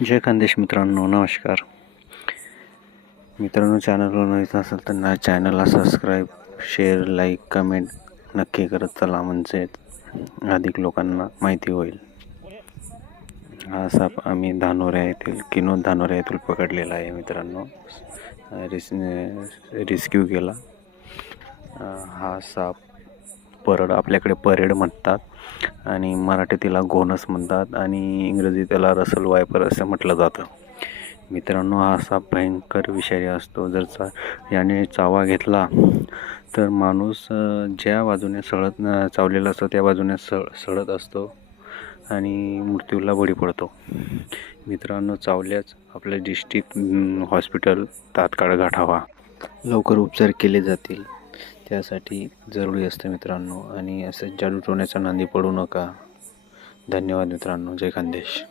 जय खानदेश मित्रांनो, नमस्कार मित्रांनो. चॅनलवर नवीन असेल तर चॅनलला सबस्क्राईब, शेअर, लाईक, कमेंट नक्की करत चला, म्हणजे अधिक लोकांना माहिती होईल. हा साप आम्ही किनोद धानोरा येथील पकडलेला आहे मित्रांनो. रेस्क्यू केला. हा साप आपल्याकडे परेड म्हणतात आणि मराठी त्याला घोणस म्हणतात आणि इंग्रजी त्याला रसल वायपर असं म्हटलं जातं. मित्रांनो, हा साप भयंकर विषारी असतो. जर याने चावा घेतला तर माणूस ज्या बाजूने चावलेला असतो त्या बाजूने सळत असतो आणि मृत्यूला बळी पडतो. मित्रांनो, चावल्यास आपल्या डिस्ट्रिक्ट हॉस्पिटल तात्काळ गाठावा, लवकर उपचार केले जातील. त्यासाठी जरुरी असतं मित्रांनो. आणि असं जादू टोण्याच्या नांदी पडू नका. धन्यवाद मित्रांनो. जय खानदेश.